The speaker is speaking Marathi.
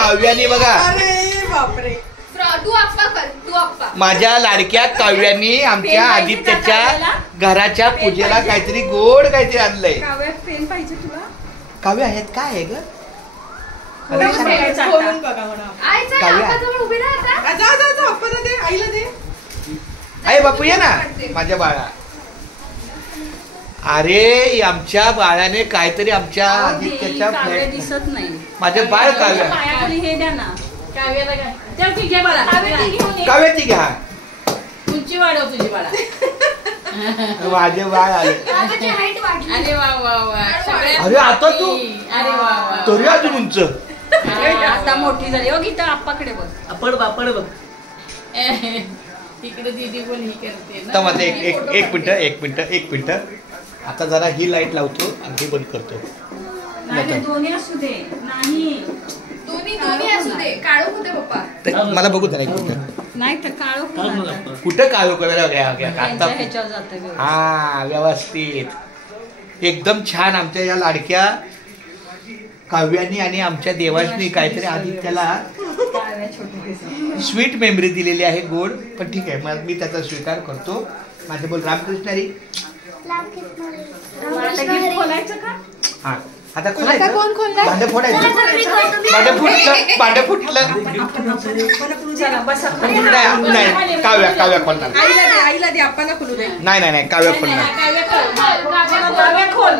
काव्याने बघा, अरे बापरे, तू आप्पा कर, तू आप्पा. माझ्या लाडक्या काव्यानी आमच्या आदित्यच्या घराच्या पूजेला काहीतरी गोड काहीतरी आणलंय. काव्या पेन पाहिजे तुला? काव्य आहेत काय आहे ग? खोलून बघा म्हणा. आईचा काव्या. आप्पाजवळ उभी राहा आता. जा जा जा, आपण दे, आईला दे. आई बापू ये ना माझ्या बाळा. अरे आमच्या बाळाने काहीतरी आमच्या आदित्यच्या काव्य दिसत नाही. माझे बाळ काव्य. पायाखाली हे द्या ना. काव्याला काय त्या ती घे बाळा. काव्य ती घ्या. उंची वाढव तुझी बाळा. माझे बाळ आले. आपाची हाईट वाढली. अरे वा वा वा. सगळ्यात अरे आता तू अरे वा वा. तरी अजून उंच. आता मोठी झाली. हो गीता आप्पाकडे बघ. आपण बापड बघ. तिकडे दीदी पण ही करते ना. तर मध्ये एक मिनिट आता जरा ही लाईट लावतो आणि ही बंद करतो. नाही दोन्ही असू दे. नाही दोन्ही असू दे. काढू होते पप्पा. तर मला बघू जरा एक मिनिट. नाही तर काळो कुठं काळू घ्या आता. ह्याच्यावर जातं. हा व्यवस्थित एकदम छान. आमच्या या लाडक्या काव्यानी आणि आमच्या देवांनी काहीतरी आदित्याला स्वीट मेमरी दिलेली आहे, गोड. पण ठीक आहे, मग मी त्याचा स्वीकार करतो. माझे बोल रामकृष्ण हरी. खोलायचं का? हा आता खोलायचं. कोण खोलणार? भांडे फोडायचं. भांडे फुटलं. नाही काव्या खोलणार. आईला दे, आपण खोलू दे. नाही काव्या खोलणार. काव्य खोल. काव्य खोल.